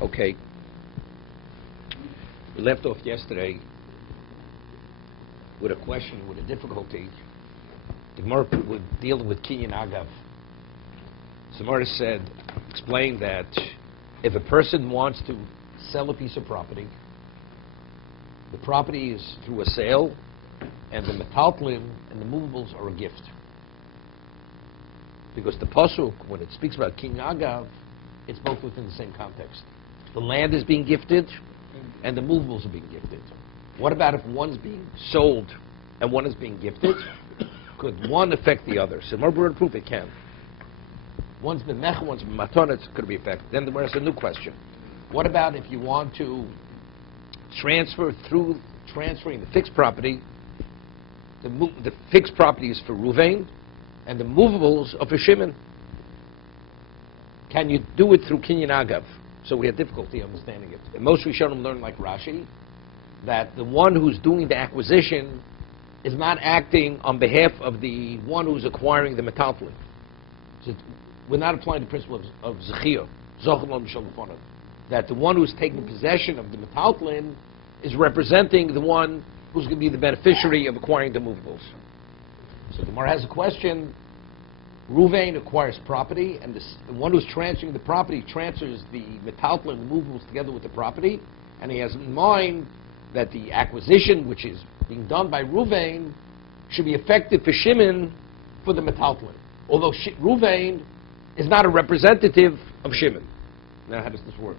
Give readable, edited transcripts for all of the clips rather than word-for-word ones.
Okay. We left off yesterday with a question, with a difficulty. The Gemara was dealing with Kinyan Agav. So Gemara explained that if a person wants to sell a piece of property, the property is through a sale, and the metaltlim and the movables are a gift. Because the pasuk, when it speaks about Kinyan Agav, it's both within the same context. The land is being gifted, and the movables are being gifted. What about if one's being sold and one is being gifted? Could one affect the other? So more word proof it can. One's been mech, one's been maton, it could be affected. Then there's a new question. What about if you want to transfer through transferring the fixed property? The fixed property is for Ruvain, and the movables are for Shimon. Can you do it through Kinyan Agav? So we had difficulty understanding it. And most Rishonim learn like Rashi, that the one who's doing the acquisition is not acting on behalf of the one who's acquiring the metaltlim. So we're not applying the principle of Zechiyah, that the one who's taking possession of the metaltlim is representing the one who's going to be the beneficiary of acquiring the movables. So the Gemara has a question. Ruvain acquires property, and the one who's transferring the property transfers the metaltlim and the movables together with the property, and he has in mind that the acquisition, which is being done by Ruvain, should be effective for Shimon for the metaltlim. Although Ruvain is not a representative of Shimon. Now, how does this work?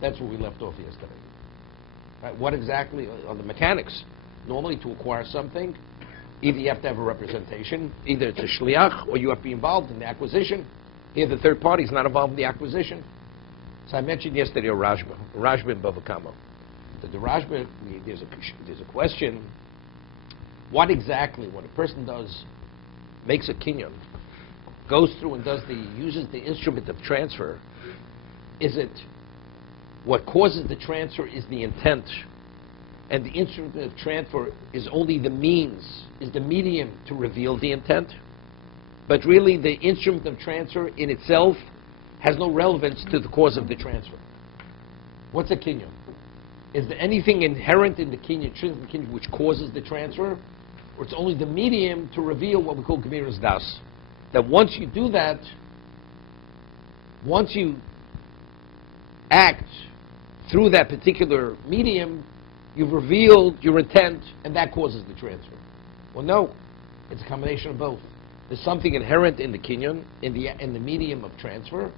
That's where we left off yesterday. Right? What exactly are the mechanics? Normally, to acquire something, either you have to have a representation, either it's a shliach, or you have to be involved in the acquisition. Here, the third party is not involved in the acquisition. So I mentioned yesterday a Rashba in Bava Kama. The Rashba, there's a question. What exactly, when a person makes a kinyan, goes through and uses the instrument of transfer, is it what causes the transfer is the intent, and the instrument of transfer is only the means, is the medium to reveal the intent? But really, the instrument of transfer in itself has no relevance to the cause of the transfer. What's a kinyan? Is there anything inherent in the kinyan which causes the transfer? Or it's only the medium to reveal what we call Gemiras Das? That once you do that, once you act through that particular medium, you've revealed your intent, and that causes the transfer. Well, no. It's a combination of both. There's something inherent in the kinyan, in the medium of transfer,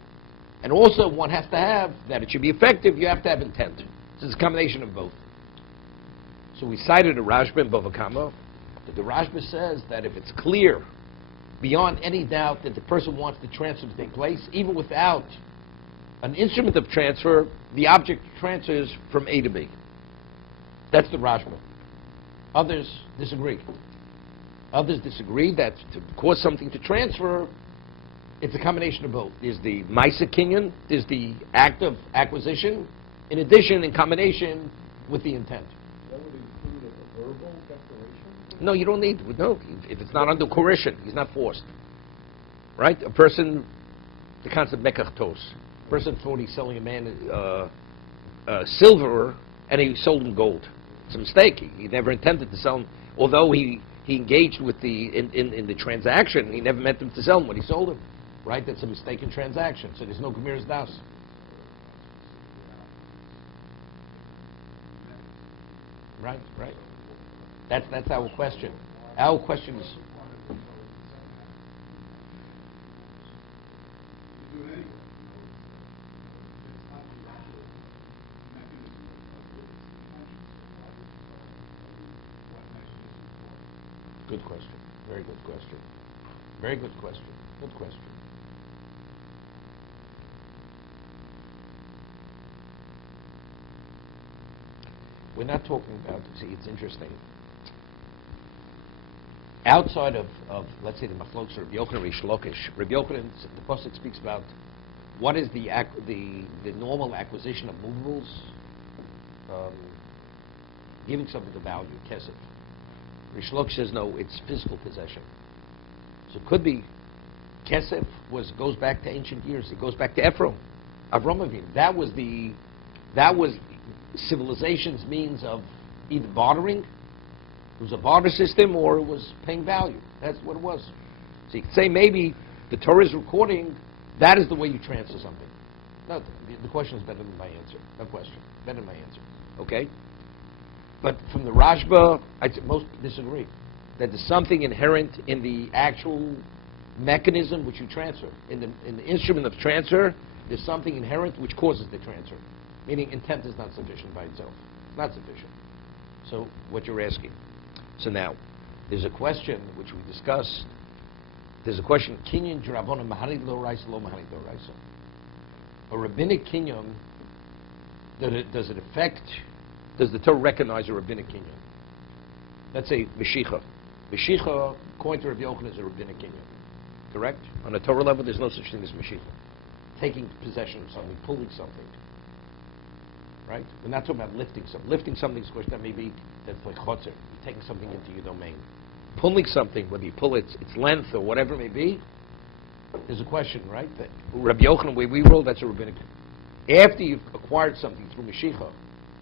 and also one has to have, that it should be effective, you have to have intent. So it's a combination of both. So we cited a Rashba in Bava Kama, that the Rashba says that if it's clear, beyond any doubt, that the person wants the transfer to take place, even without an instrument of transfer, the object transfers from A to B. That's the Rashba. Others disagree. Others disagree that to cause something to transfer, it's a combination of both. There's the Maisa Kinyan, there's the act of acquisition, in addition, in combination with the intent. That would include a verbal declaration? No, you don't need, no, if it's not under coercion, he's not forced. Right? A person, the concept mekach tos. A person thought he's selling a man silver, and he sold him gold. It's a mistake. He never intended to sell him. Although he engaged with in the transaction, he never meant him to sell him when he sold him. Right? That's a mistaken transaction. So there's no Gemiras Das. Right. That's our question. Our question is. Good question. Very good question. Very good question. Good question. We're not talking about, see, it's interesting. Outside of let's say, the Machlokes of Rabbi Yochanan Rish Lakish, Rabbi Yochanan, the pasuk speaks about what is the normal acquisition of movables, giving something a value, kesef. Rish Lakish says no, it's physical possession. So it could be kesef goes back to ancient years. It goes back to Ephraim. Avram Avinu. That was civilization's means of either bartering. It was a barter system, or it was paying value. That's what it was. So you could say maybe the Torah is recording. That is the way you transfer something. No, the question is better than my answer. No question, better than my answer. Okay. But from the Rashba, most disagree that there's something inherent in the actual mechanism which you transfer. In the instrument of transfer, there's something inherent which causes the transfer. Meaning intent is not sufficient by itself. It's not sufficient. So what you're asking. So now, there's a question which we discussed. There's a question, kinyan drabona maharid lo raisa lo maharid lo raisa. A rabbinic kinyan, does the Torah recognize a rabbinic kinyan? Let's say Meshicha. Meshicha, according to Rabbi Yochanan, is a rabbinic kinyan. Correct? On a Torah level, there's no such thing as Meshicha. Taking possession of something, pulling something. Right? We're not talking about lifting something. Lifting something, of course, that may be, that's like chotzer. You're taking something into your domain. Pulling something, whether you pull its length or whatever it may be, there's a question, right? That Rabbi Yochanan, the way we roll, that's a rabbinic. After you've acquired something through Meshicha,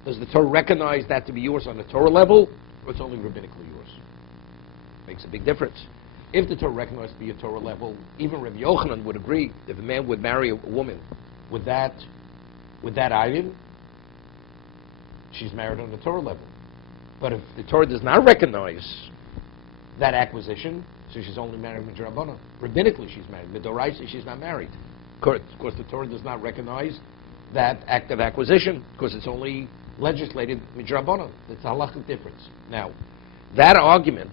does the Torah recognize that to be yours on the Torah level, or it's only rabbinically yours? Makes a big difference. If the Torah recognized to be a Torah level, even Rabbi Yochanan would agree, if a man would marry a woman with that item, she's married on the Torah level. But if the Torah does not recognize that acquisition, so she's only married midrabanan. Rabbinically, she's married. Midoraisa, she's not married. Of course, the Torah does not recognize that act of acquisition, because it's only legislated midrabanan. It's a halachic difference. Now, that argument,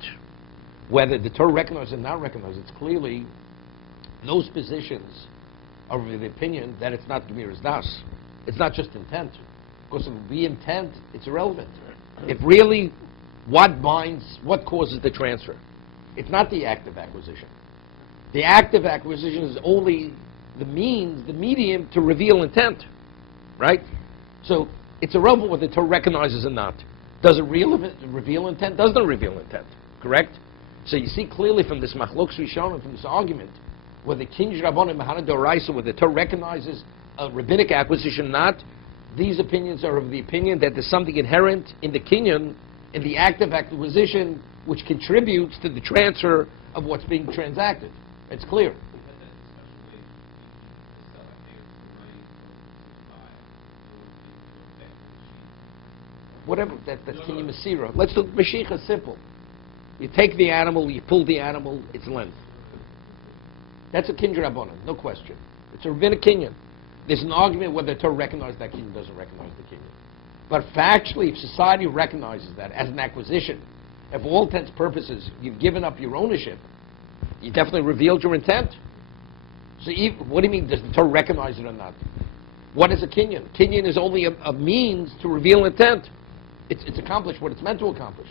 whether the Torah recognizes or not recognizes, it's clearly those positions are of the opinion that it's not Gemiras Das. It's not just intent. Because if it be intent, it's irrelevant. If really, what causes the transfer? It's not the act of acquisition. The act of acquisition is only the means, the medium to reveal intent, right? So it's irrelevant whether the Torah recognizes or not. Does it reveal intent? Doesn't reveal intent, correct? So you see clearly from this machlok rishonim, from this argument, whether kinj rabbanim mahana doraisa, whether the Torah recognizes a rabbinic acquisition or not, these opinions are of the opinion that there's something inherent in the kinyan, in the act of acquisition, which contributes to the transfer of what's being transacted. It's clear. Whatever, that's kinyan masira. Let's look, Mashiach is simple. You take the animal, you pull the animal, its length. That's a kinyan rabbanan, no question. It's a rabbinic kinyan. There's an argument whether the Torah recognizes that kinyan, doesn't recognize the kinyan. But factually, if society recognizes that as an acquisition, if for all intents and purposes you've given up your ownership, you definitely revealed your intent. So what do you mean, does the Torah recognize it or not? What is a kinyan? Kinyan is only a means to reveal intent. It's accomplished what it's meant to accomplish.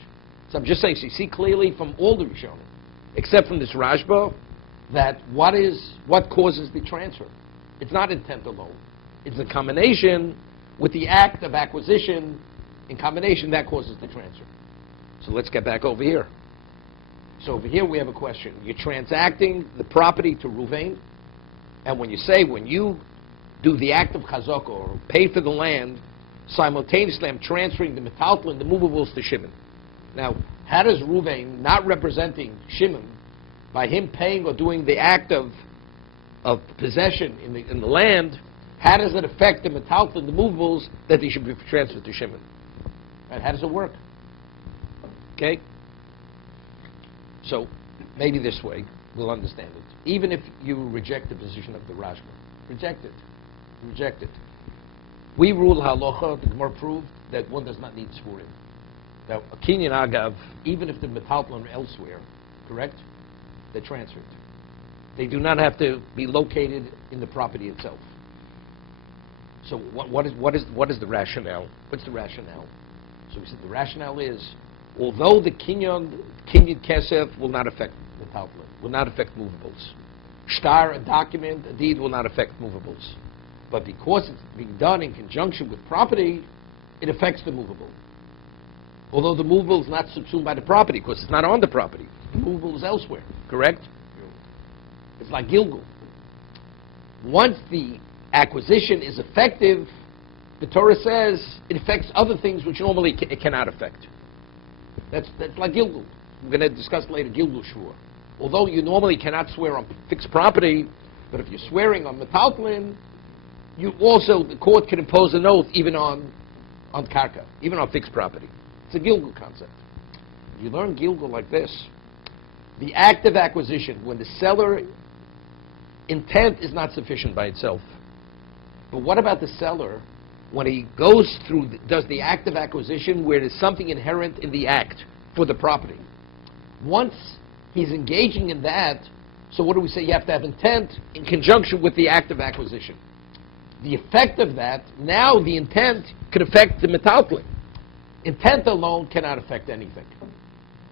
So I'm just saying, so you see clearly from all the Rishonim, except from this Rashba, that what causes the transfer? It's not intent alone. It's a combination with the act of acquisition. In combination, that causes the transfer. So let's get back over here. So over here we have a question. You're transacting the property to Ruvain, and when you do the act of chazaka or pay for the land, simultaneously I'm transferring the metaltal, the movables to Shimon. Now, how does Ruvain, not representing Shimon, by him paying or doing the act of possession in the land, how does it affect the metaltal and the movables that they should be transferred to Shimon? And how does it work? Okay? So, maybe this way, we'll understand it. Even if you reject the position of the Rashba. Reject it. Reject it. We rule halacha, the Gemara proved, that one does not need spurim. Now, a kinyan agav, even if the metaltal are elsewhere, correct? They're transferred. They do not have to be located in the property itself. So what is the rationale? What's the rationale? So we said the rationale is, although the kinyan kesef will not affect metaltal, will not affect movables. Shtar, a document, a deed will not affect movables. But because it's being done in conjunction with property, it affects the movable. Although the movable is not subsumed by the property, because it's not on the property. The movable is elsewhere, correct? It's like Gilgul. Once the acquisition is effective, the Torah says it affects other things which normally it cannot affect. That's like Gilgul. We're going to discuss later Gilgul Shvua. Although you normally cannot swear on fixed property, but if you're swearing on metaltlin, you also, the court can impose an oath even on karka, even on fixed property. It's a Gilgul concept. If you learn Gilgul like this, the act of acquisition, when the seller intent is not sufficient by itself. But what about the seller when he goes through, does the act of acquisition where there's something inherent in the act for the property? Once he's engaging in that, so what do we say? You have to have intent in conjunction with the act of acquisition. The effect of that, now the intent could affect the metaltlin. Intent alone cannot affect anything.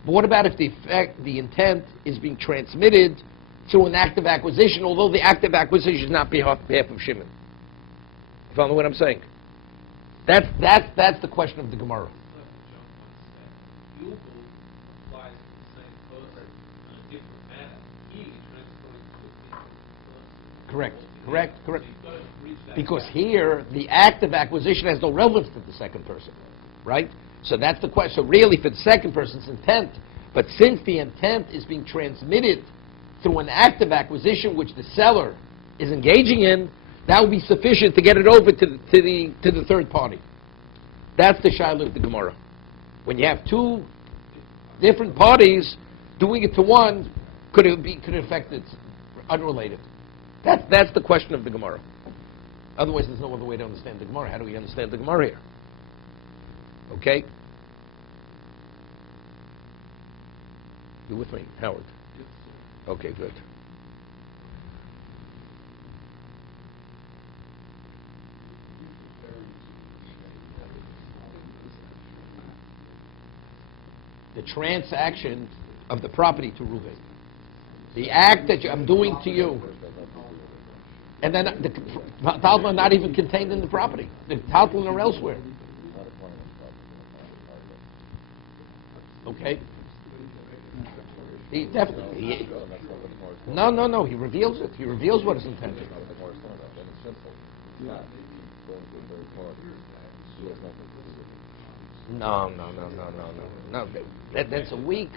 But what about if the intent is being transmitted through an act of acquisition, although the act of acquisition is not behalf of Shimon? You follow what I'm saying? That's the question of the Gemara. Correct. Because here, the act of acquisition has no relevance to the second person, right? So that's the question. So really, for the second person's intent, but since the intent is being transmitted through an act of acquisition which the seller is engaging in, that would be sufficient to get it over to the third party. That's the Shiloh of the Gemara. When you have two different parties, doing it to one could affect it unrelated. That's the question of the Gemara. Otherwise, there's no other way to understand the Gemara. How do we understand the Gemara here? Okay? You with me, Howard? Okay, good. The transaction of the property to Reuven. The act that I'm doing to you. And then the talmud not even contained in the property. The talmud are elsewhere. Okay? He definitely. No. He reveals it. He reveals what is intended. No. That's a weak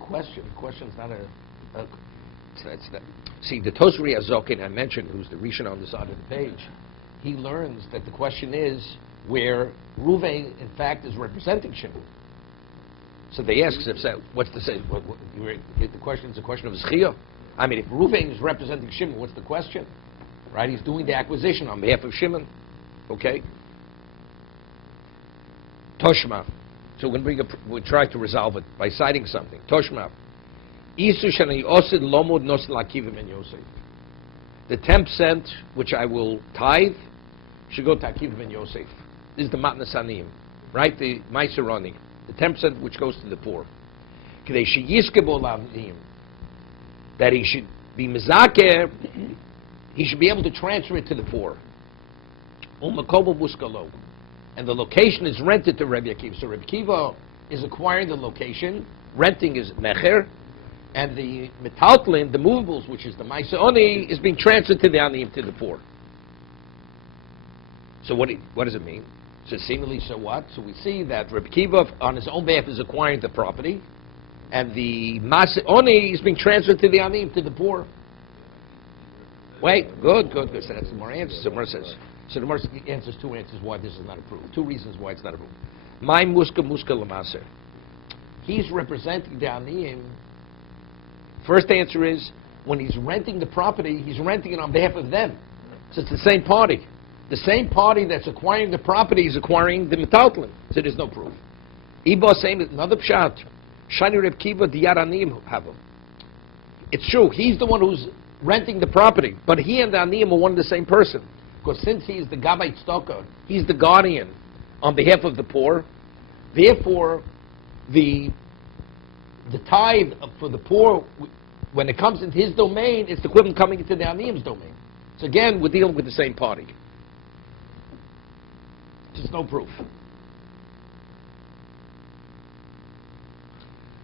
question. The question's not it's not. See, the Tosri Azokin I mentioned, who's the Rishon on the side of the page, he learns that the question is where Reuven, in fact, is representing Shimon. So they ask themselves, what's the say? The question is a question of Zchiyah. I mean, if Reuven is representing Shimon, what's the question? Right? He's doing the acquisition on behalf of Shimon. Okay? Toshma. So we'll try to resolve it by citing something. Toshma. The 10% which I will tithe should go to Akiva ben Yosef. This is the Matnas Aniyim, right? The Maiseroni. The 10% which goes to the poor. That he should be Mizaker, he should be able to transfer it to the poor. And the location is rented to Rabbi Akiva. So Rabbi Akiva is acquiring the location, renting is Mecher, and the metaltlin, the movables, which is the Maiseoni, is being transferred to the Aniyim, to the poor. So what does it mean? So seemingly, so what? So we see that Rabbi Akiva, on his own behalf, is acquiring the property, and the Maiseoni is being transferred to the Aniyim, to the poor. Wait, good. So that's the Gemara answer. So the Gemara says. So the Gemara answers two answers why this is not approved. Two reasons why it's not approved. My muska lamaser. He's representing the Aniyim. First answer is, when he's renting the property, he's renting it on behalf of them. So it's the same party. The same party that's acquiring the property is acquiring the metaltlin. So there's no proof. Iba saying another pshat. Shani Reb Kiva diyar aniyim havam. It's true, he's the one who's renting the property, but he and the aniyim are one and the same person. Because since he's the gabbai tzedakah, he's the guardian on behalf of the poor. Therefore, the tithe for the poor, when it comes into his domain, it's the equivalent coming into the aniyim's domain. So again, we're dealing with the same party. There's no proof.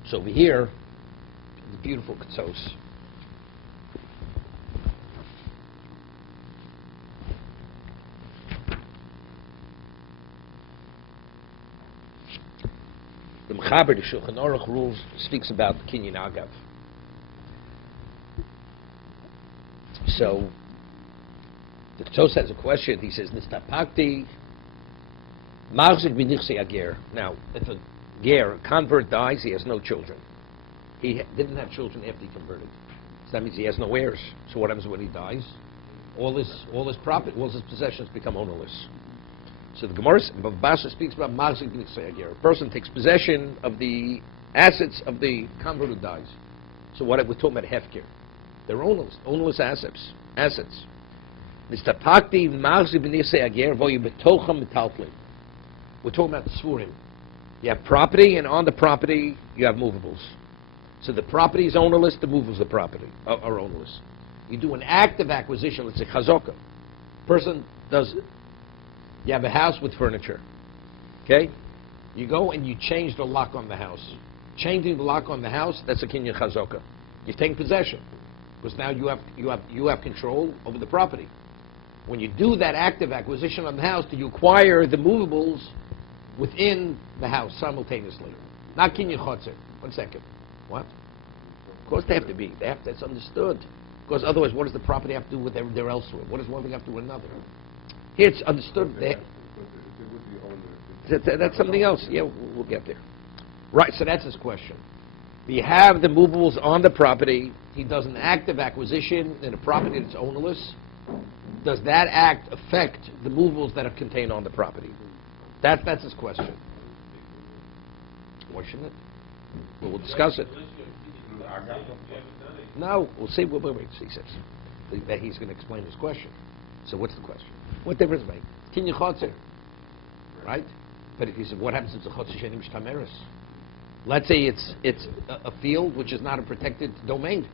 So over here, the beautiful Ketzos. The Mechaber, the Shulchan Aruch rules, speaks about Kinyan Agav. So, the Tos has a question. He says, Nistapakti, Machzik b'nichse ager. Now, if a ger, a convert dies, he has no children. He didn't have children after he converted. So that means he has no heirs. So what happens when he dies? All his property, all his possessions become ownerless. So the Gemara, Basha speaks about Machzik b'nichse ager. A person takes possession of the assets of the convert who dies. So what we're talking about hefker. They're ownerless assets. Nistapakti Machzik b'nichse ager v'yu betocham metaltlim. We're talking about the Svurim. You have property, and on the property, you have movables. So the property is ownerless, the movables of the property are ownerless. You do an act of acquisition, let's say chazokah. Person does, you have a house with furniture, okay? You go and you change the lock on the house. Changing the lock on the house, that's a kinyan chazokah. You're taking possession, because now you have control over the property. When you do that act of acquisition on the house, do you acquire the movables within the house simultaneously? Not kinyan chotzer. 1 second. What? Of course they have to be. That's understood. Because otherwise, what does the property have to do with their elsewhere? What does one thing have to do with another? Here it's understood. That's something else. Yeah, we'll get there. Right, so that's his question. You have the movables on the property. He does an act of acquisition in a property that's ownerless. Does that act affect the movables that are contained on the property? That's his question. Why shouldn't it? We'll discuss it. No, we'll see. Wait, he says that he's going to explain his question. So what's the question? What difference make? Kinyan chotzer, right? But if he said, what happens if it's a chotzer shenim shtameres? Let's say it's a field which is not a protected domain.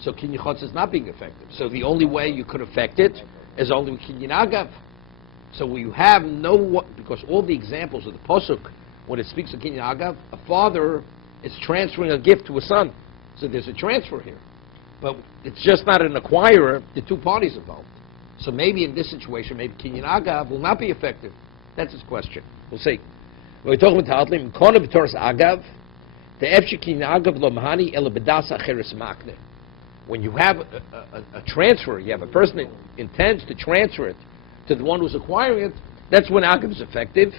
So kinyan chotzer is not being effective. So the only way you could affect it is only with kinyan agav. So you have because all the examples of the posuk, when it speaks of kinyan agav, a father is transferring a gift to a son. So there's a transfer here. But it's just not an acquirer, the two parties involved. So maybe in this situation, maybe kinyan agav will not be effective. That's his question. We'll see. When we talk about Talmud, Kona b'toras agav, the efshir kinyan agav lo mahani ela b'das acheres makne. When you have a transfer, you have a person that intends to transfer it to the one who's acquiring it, that's when agav is effective.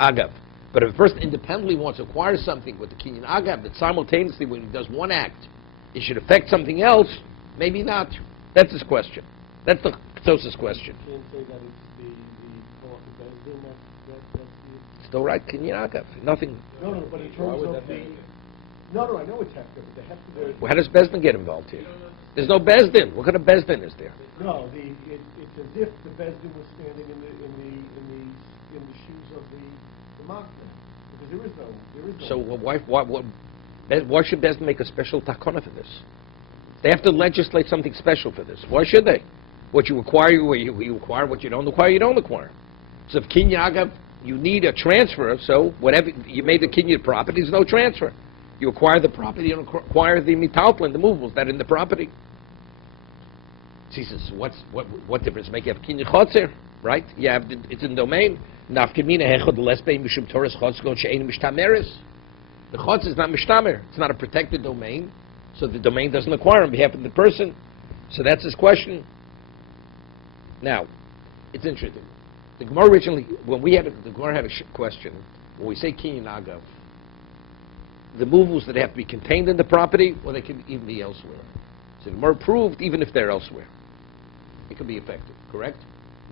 Agav. But if a person independently wants to acquire something with the kinyan agav, that simultaneously when he does one act, it should affect something else, maybe not. That's his question. That's the Tos's question. You can't say that it's the Koach Bezdin that's the... Still right, kinyan agav. Nothing. No, but in terms of the... No, I know it's hefker, but the hefker... Well, how does Bezdin get involved here? There's no Bezdin. What kind of Bezdin is there? No, it's as if the Bezdin was standing in the shoes of the Machna, because there is no. So why should Bezdin make a special takana for this? They have to legislate something special for this. Why should they? What you acquire, you acquire. What you don't acquire, you don't acquire. So if kinyan agav, you need a transfer. So whatever you made the kinyan property, there's no transfer. You acquire the property, you don't acquire the metaltlin, the movables that are in the property. So he says, what difference make? You have kinyan chotzer, right? You have it's in domain. Nafkamina hechod lesbein mishum torah chotz go she'ein mishtameres. The chotz is not mishtamer. It's not a protected domain, so the domain doesn't acquire on behalf of the person. So that's his question. Now, it's interesting. The Gemara originally, the Gemara had a question. When we say kinyan agav, the movables that have to be contained in the property, or they can even be elsewhere. So the Gemara proved even if they're elsewhere, it can be effective. Correct?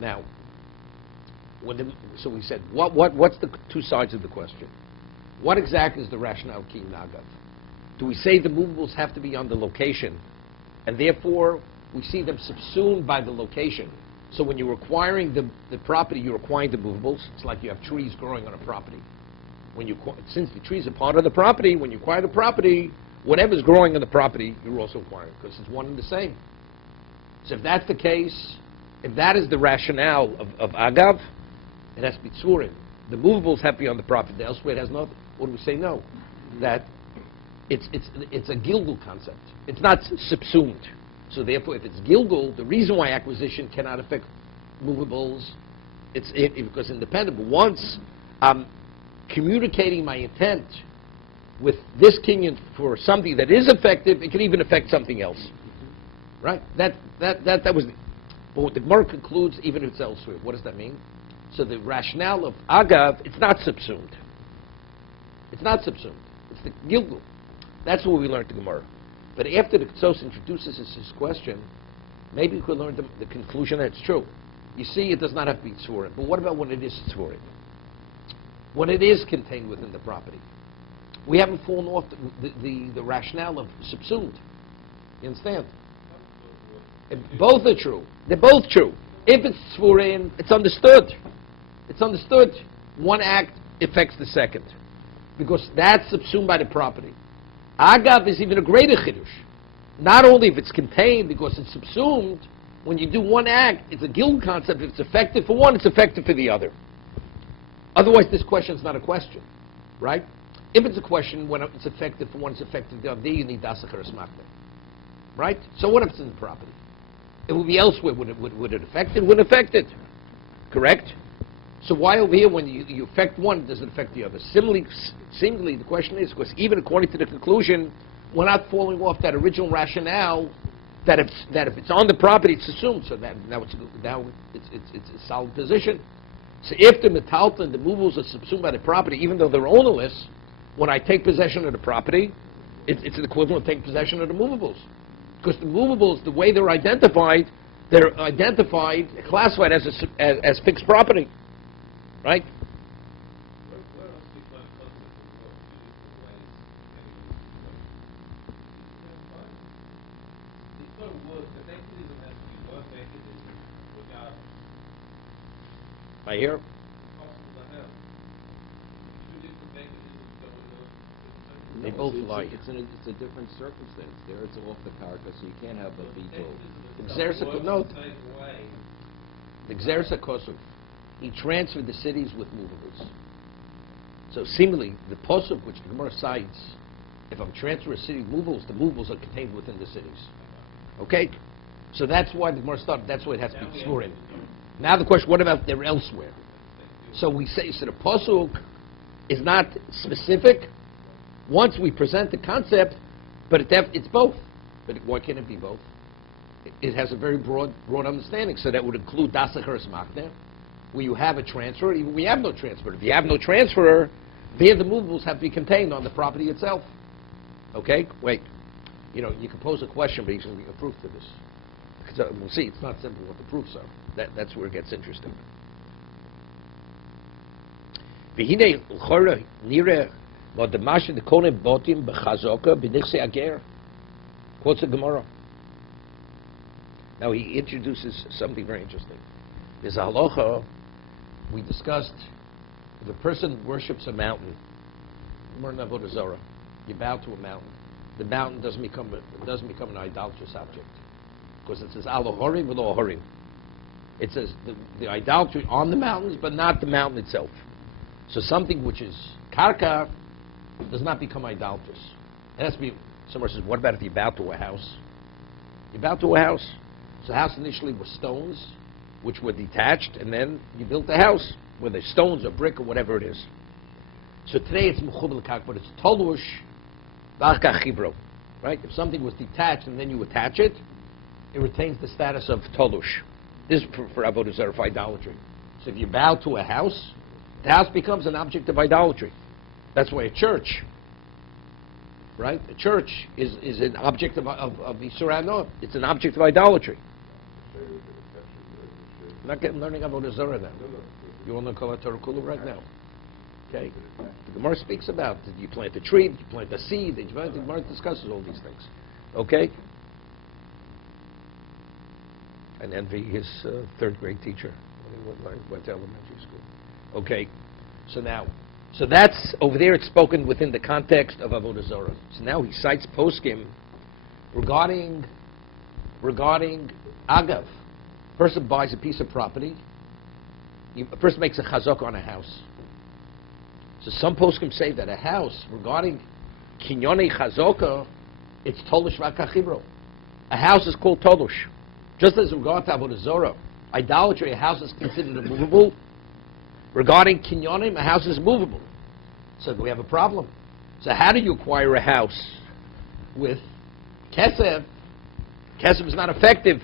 Now, so we said, what's the two sides of the question? What exactly is the rationale of kinyan agav? Do we say the movables have to be on the location, and therefore we see them subsumed by the location? So when you're acquiring the property, you're acquiring the movables. It's like you have trees growing on a property. Since the trees are part of the property, when you acquire the property, whatever's growing on the property, you're also acquiring, because it's one and the same. So if that's the case, if that is the rationale of agav, it has to be tzurim. The movables have to be on the property. Elsewhere it has not. What do we say? No, that it's a gilgul concept. It's not subsumed. So therefore, if it's gilgul, the reason why acquisition cannot affect movables, it's because independent. But once I'm communicating my intent with this kinyan for something that is effective. It can even affect something else, right? That was. But what the Gemara concludes, even if it's elsewhere, what does that mean? So the rationale of agav, it's not subsumed. It's not subsumed. It's the gilgul. That's what we learned in Gemara. But after the Ktsos introduces his question, maybe we could learn the conclusion that it's true. You see, it does not have to be tzvorim. But what about when it is tzvorim? When it is contained within the property? We haven't fallen off the rationale of subsumed. You understand? Both are true. They're both true. If it's tzvorim, it's understood. It's understood. One act affects the second. Because that's subsumed by the property. Agav is even a greater chiddush. Not only if it's contained because it's subsumed, when you do one act, it's a guild concept. If it's effective for one, it's effective for the other. Otherwise, this question is not a question, right? If it's a question, when it's effective for one, it's effective for the other, then you need dasachar esmakne, right? So what if it's in the property? It would be elsewhere. Would it affect it? Wouldn't affect it, correct? So why over here, when you affect one, does it affect the other? Similarly, the question is, because even according to the conclusion, we're not falling off that original rationale that if it's on the property, it's assumed. So now it's a solid position. So if the metalta and the movables are subsumed by the property, even though they're ownerless, when I take possession of the property, it's an equivalent of taking possession of the movables. Because the movables, the way they're identified, classified as fixed property. Right? I hear. They both lie. It's a different circumstance. There it's off the carcass, so you can't have a veto. The Xersa Kosov. He transferred the cities with movables. So seemingly, the posuk which the Gemara cites, if I'm transferring a city with movables, the movables are contained within the cities. Okay? So that's why the Gemara started, that's why it has to be tzvorim. Now the question, what about they're elsewhere? So we say, so the posuk is not specific. Once we present the concept, but it's both. But why can't it be both? It has a very broad understanding. So that would include dasachar esmakne, where you have a transfer, even we have no transfer. If you have no transfer, there the movables have to be contained on the property itself. Okay? Wait. You can pose a question, but you can give a proof to this. So we'll see, it's not simple what the proofs are. That's where it gets interesting. V'hinei l'chora nireh v'adamash dekonim botim b'chazoka b'nichse ager. Quotes the Gemara. Now he introduces something very interesting. There's a halacha we discussed. If a person worships a mountain, you bow to a mountain. The mountain doesn't become an idolatrous object. Because it says Alohorim v'Lohorim. It says the idolatry on the mountains, but not the mountain itself. So something which is karka does not become idolatrous. It has to be. Someone says, what about if you bow to a house? You bow to a house. So the house initially was stones, which were detached, and then you built a house, whether stones or brick or whatever it is. So today it's mechubel kak, but it's tolush v'achka chibro, right? If something was detached and then you attach it, it retains the status of tolush. This is for avodah zarah, for idolatry. So if you bow to a house, the house becomes an object of idolatry. That's why a church, right? A church is an object of Yisur Hanoah. It's an object of idolatry. I'm learning avodah zarah now. You want to call it Torah Kula right now? Okay. The Gemara speaks about, did you plant a tree? Did you plant a seed? The Gemara discusses all these things. Okay? And envy his third grade teacher when he went to elementary school. Okay. So that's, over there it's spoken within the context of avodah zarah. So now he cites poskim regarding agav. A person buys a piece of property. A person makes a chazak on a house. So some poskim say that a house, regarding kinyonei chazaka, it's tolush v'akachibro. A house is called tolush. Just as in regard to avodah zarah, idolatry, a house is considered immovable. Regarding kinyonim, a house is movable. So we have a problem. So how do you acquire a house with kesef? Kesef is not effective,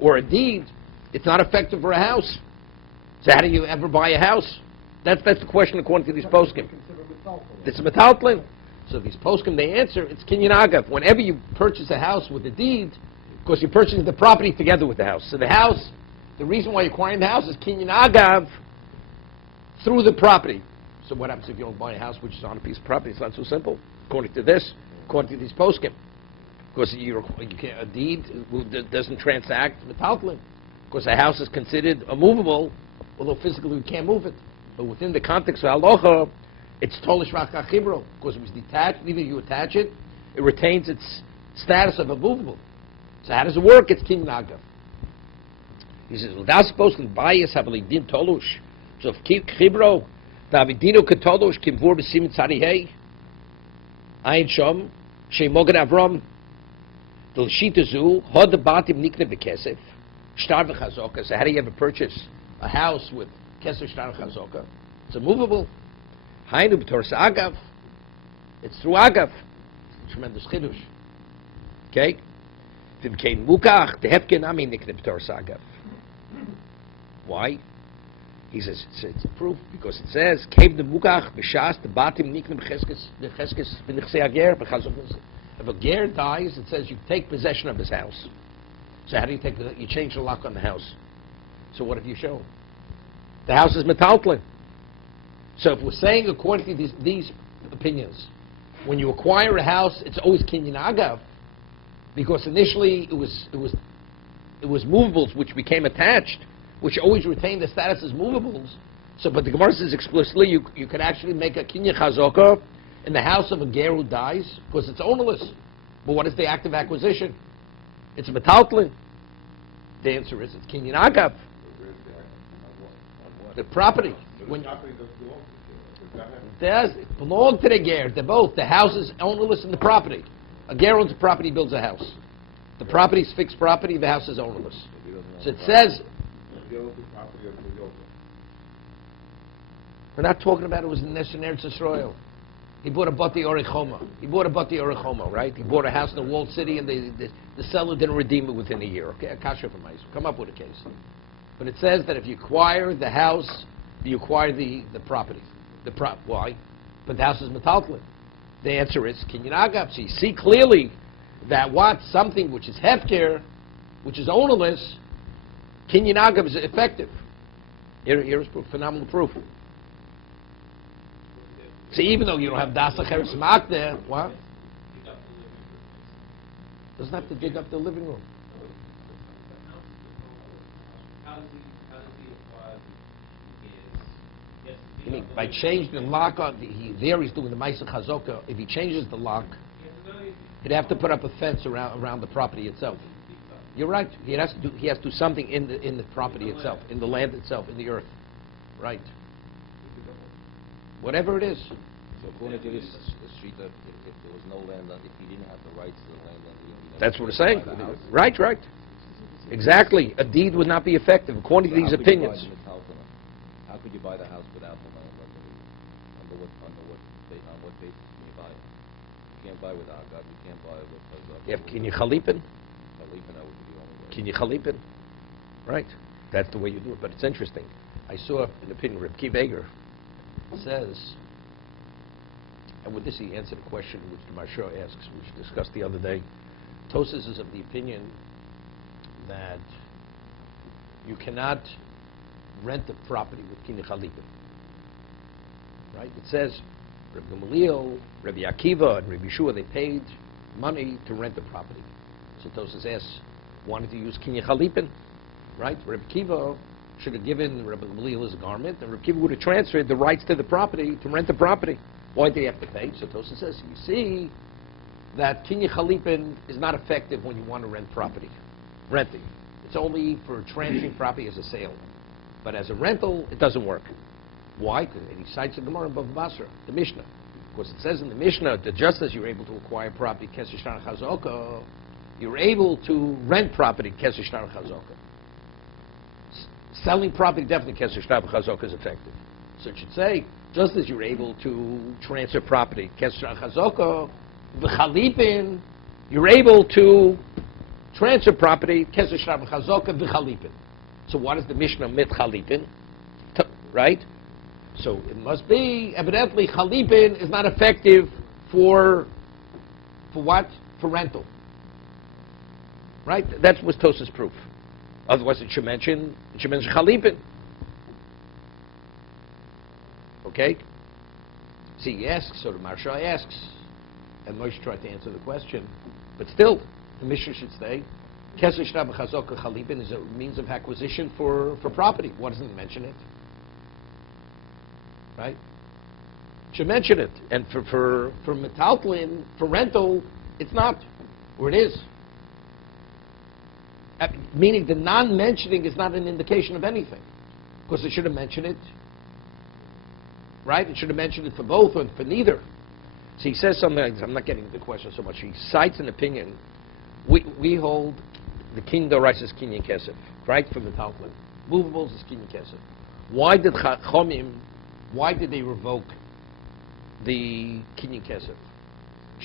or a deed. It's not effective for a house. So how do you ever buy a house? That's the question according to these poskim. It's metaltlin. So these poskim, they answer, it's kinyan agav. Whenever you purchase a house with a deed, because you're purchasing the property together with the house. So the house, the reason why you're acquiring the house is kinyan agav through the property. So what happens if you don't buy a house which is on a piece of property? It's not so simple, according to this, according to these poskim. Because a deed doesn't transact metaltlin. Because a house is considered immovable, although physically you can't move it. But within the context of halacha, it's tolish raka chibro, because it was detached. Either you attach it, it retains its status of immovable. So how does it work? It's kinyan agav. He says, well, that's supposed to bias have a din tolush. So if chibro, Davidino ketolush kimvur b'simin tzarihei, ayin shom, sheimogan avram, the l'shita zu, hod the batim nikne b'kesef, shtar v'chazoka. So how do you ever purchase a house with kesef shtar v'chazoka? It's immovable. Hainu b'toras agav. It's through agav. Tremendous chidush. Okay? V'mkein mukach, the hefken ami nikne b'toras agav. Why? He says it's a proof because it says came the mukach b'shas the batim nikne b'cheskes b'nichsei ager b'chazokos. If a ger dies, it says you take possession of his house. So how do you take you change the lock on the house? So what have you shown? The house is metaltlin. So if we're saying according to these opinions, when you acquire a house, it's always kinyan agav, because initially it was movables which became attached, which always retain the status as movables. So, but the Gemara says explicitly you could actually make a kinyan chazokah in the house of a ger who dies because it's ownerless. But what is the act of acquisition? It's metaltlin. The answer is it's kinyan agav. The property. It belongs to the ger. They're both. The house is ownerless and the property. A ger owns a property, builds a house. The property is fixed property. The house is ownerless. So it says. We're not talking about it was in Eretz Yisrael. He bought a Bati Orechoma. Right? He bought a house in a walled city, and the seller didn't redeem it within a year. Okay, Akasha from Ice. Come up with a case. But it says that if you acquire the house, you acquire the property. Why? But the house is metaltlin. The answer is kinyan agav. So you see clearly that something which is hefker, which is ownerless, kinyan agav is effective. Here's proof, phenomenal proof. So even though you don't have dasa cheres mak there, what? Doesn't have to dig up the living room. You mean by changing the lock on he's doing the Ma'aseh Chazokah. If he changes the lock, he'd have to put up a fence around the property itself. You're right. He has to do something in the property itself, in the land itself, in the earth. Right. Whatever it is. So according to this street, if there was no land, if he didn't have the rights to the land, then that's what it's saying. Right. Exactly. A deed would not be effective according to these opinions. How could you buy the house without the land? On what basis can you buy it? You can't buy with agav. You can't buy it with. Can you chalipin? Chalipin, that would be the only way. Can you chalipin? Right. That's the way you do it. But it's interesting. I saw an opinion. Reb Kiv Eger says, and with this he answered a question which the Marsha asks, which we discussed the other day. Tosas is of the opinion that you cannot rent the property with kinyan chalipin. Right? It says Rabbi Gamaliel, Rabbi Akiva, and Rabbi Yeshua, they paid money to rent the property. So Tosas asks, wanted to use kinyan chalipin, right? Rabbi Akiva should have given Rabbi Gamaliel his garment, and Rabbi Akiva would have transferred the rights to the property to rent the property. Why did they have to pay? So Tosas says, you see that kinyan chalipin is not effective when you want to rent property. Renting. It's only for transferring property as a sale. But as a rental, it doesn't work. Why? Because he cites the Gemara in Bava Basra, the Mishnah. Because it says in the Mishnah that just as you're able to acquire property, kesef shtar chazokah, you're able to rent property, kesef shtar chazokah. Selling property, definitely kesef shtar chazokah is effective. So it should say, just as you're able to transfer property, kesra chazaka, v'chalipin, you're able to transfer property, kesra shrav chazaka, v'chalipin. So what is the Mishnah mit chalipin? Right? So it must be, evidently, chalipin is not effective for what? For rental. Right? That was Tosa's proof. Otherwise it should mention chalipin. Okay? See, he asks, so the Marsha asks, and Moshe tried to answer the question, but still, the Mishnah should say, Kesher Shrav Chazaka Chalipin is a means of acquisition for property. Why doesn't it mention it? Right? It should mention it. And for metaltlin, for rental, it's not. Or it is. Meaning the non-mentioning is not an indication of anything. Because it should have mentioned it. Right? It should have mentioned it for both or for neither. So he says something like this. I'm not getting the question so much. He cites an opinion. We hold the king dorais is kinyan kesef, right? From the Talmud. Movables is kinyan kesef. Why did they revoke the kinyan kesef?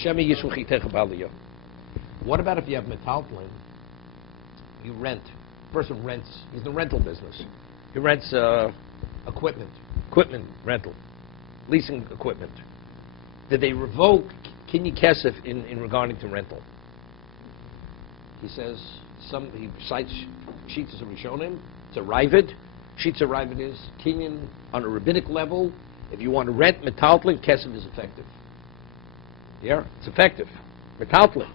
Shemi yishuchitech baliyah. What about if you have metaltlin? You rent. Person rents. He's in the rental business. He rents equipment rental, leasing equipment. Did they revoke kinyan kesef in regarding to rental? He says, he cites Shitas Rishonim, it's a Ravid. Shitas Ravid is kinyan on a rabbinic level. If you want to rent metaltlin, kesef is effective. Yeah, it's effective. Metaltlin.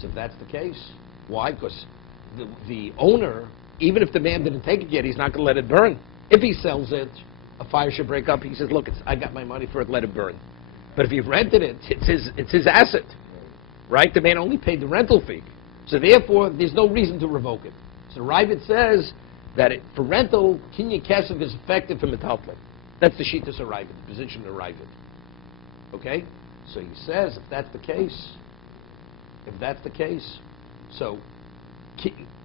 So if that's the case, why? Because the owner, even if the man didn't take it yet, he's not going to let it burn. If he sells it, a fire should break up. He says, look, I got my money for it, let it burn. But if you've rented it, it's his asset. Right? The man only paid the rental fee. So therefore, there's no reason to revoke it. So Ravid says that for rental, kinyan kesef is effective for metaltlin. That's the Shitas of Ravid, the position of Ravid. Okay? So he says, if that's the case, so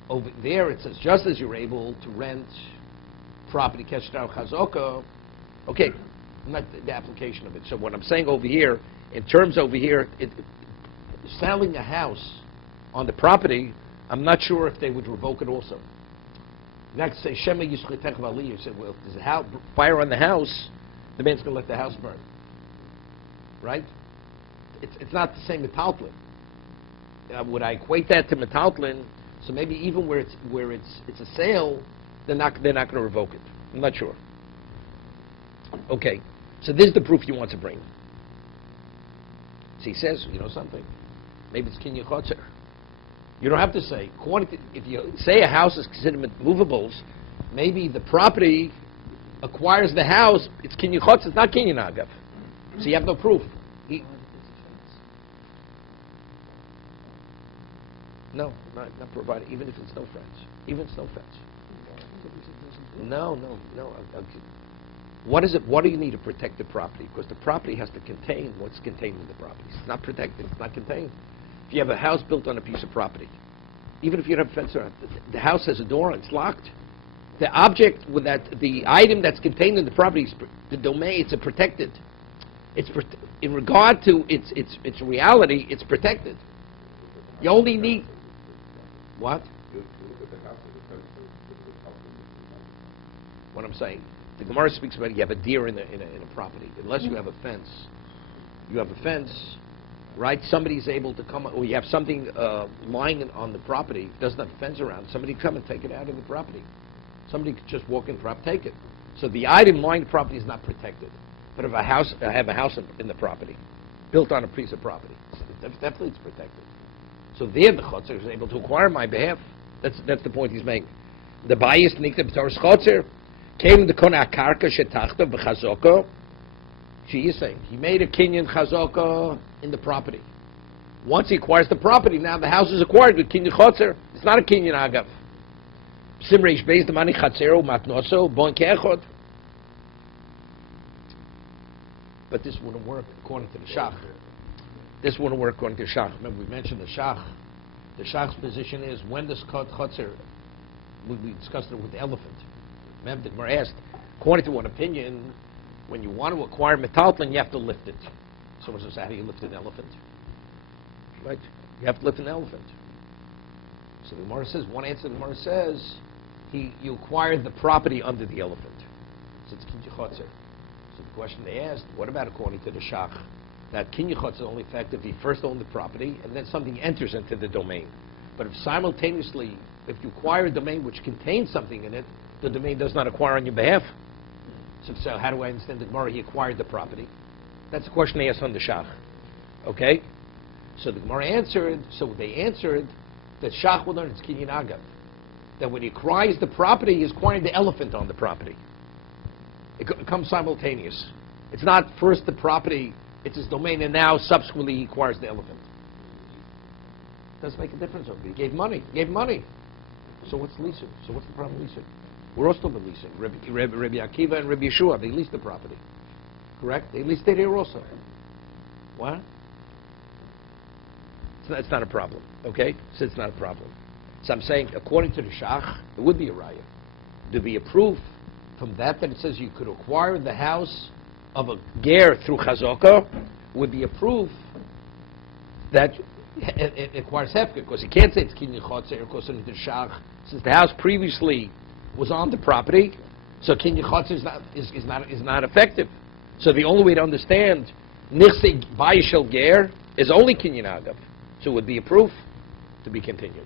over there it says, just as you're able to rent property, kesher chazaka, okay, not the application of it. So what I'm saying over here, in terms over here, selling a house on the property, I'm not sure if they would revoke it also. Next, say Shema Yishlitech Vali, you said, well, if there's a fire on the house, the man's going to let the house burn. Right? It's not the same metaltlin. Would I equate that to metaltlin? So maybe even where it's a sale, they're not going to revoke it. I'm not sure. Okay, so this is the proof you want to bring. So he says, you know something? Maybe it's kinyan chotzer. You don't have to say. If you say a house is considered movables, maybe the property acquires the house. It's kinyan chotzer. It's not kinyan agav. So you have no proof. No, not provided. Even if it's no fence. Even if it's no fence. No. What is it? What do you need to protect the property? Because the property has to contain what's contained in the property. It's not protected. It's not contained. If you have a house built on a piece of property, even if you don't have a fence around it, the house has a door and it's locked. The object with the item that's contained in the property, the domain, it's protected. In regard to its reality, it's protected. You only need what? What I'm saying, the Gemara speaks about you have a deer in a property. Unless you have a fence, right? Somebody's able to come, or you have something lying on the property, doesn't have a fence around, somebody come and take it out of the property. Somebody could just walk in the property, take it. So the item lying in the property is not protected. But if I have a house in the property, built on a piece of property, definitely it's protected. So there the chotzer is able to acquire on my behalf. That's the point he's making. The bias nikta b'toras chotzer came to kona akarka shetachta b'chazoko. She is saying he made a kinyan chazaka in the property. Once he acquires the property, now the house is acquired with kinyan chotzer. It's not a kinyan agav. Simreish beis the mani chatzero matnoso bon keechot. But this wouldn't work according to the shach. This wouldn't work according to the shach. Remember, we mentioned the shach. The shach's position is when does chotzer? We discussed it with the elephant. Remember, the Gemara asked, According to one opinion, when you want to acquire metaltlin, you have to lift it. Someone says, how do you lift an elephant? Right? You have to lift an elephant. So the Gemara says, one answer the Gemara says, you acquired the property under the elephant. So it's kinyan chotzer. So the question they asked, what about according to the Shach? That kinyan chotzer is only effective if you first own the property and then something enters into the domain. But if simultaneously, if you acquire a domain which contains something in it, the domain does not acquire on your behalf. So how do I understand the Gemara? He acquired the property. That's the question they asked on the Shach. Okay? So the Gemara answered, they answered that Shach will learn it's kinyan agav. That when he acquires the property, he's acquiring the elephant on the property. It comes simultaneous. It's not first the property, it's his domain, and now subsequently he acquires the elephant. Doesn't make a difference over there. He gave money. So what's leasing? So what's the problem with leasing? We're all still been leasing. Rabbi Akiva and Rabbi Yeshua, they leased the property. Correct? They leased it here also. What? So that's not a problem. Okay? So it's not a problem. So I'm saying, according to the Shach, it would be a raya. There'd be a proof from that it says you could acquire the house of a ger through chazaka, would be a proof that it acquires hefker, because you can't say it's kinyan chotzer, because in the Shach, since the house previously was on the property, so kinyan chotzer is not effective. So the only way to understand nichse bayishel ger is only kinyan agav. So it would be a proof to be continued.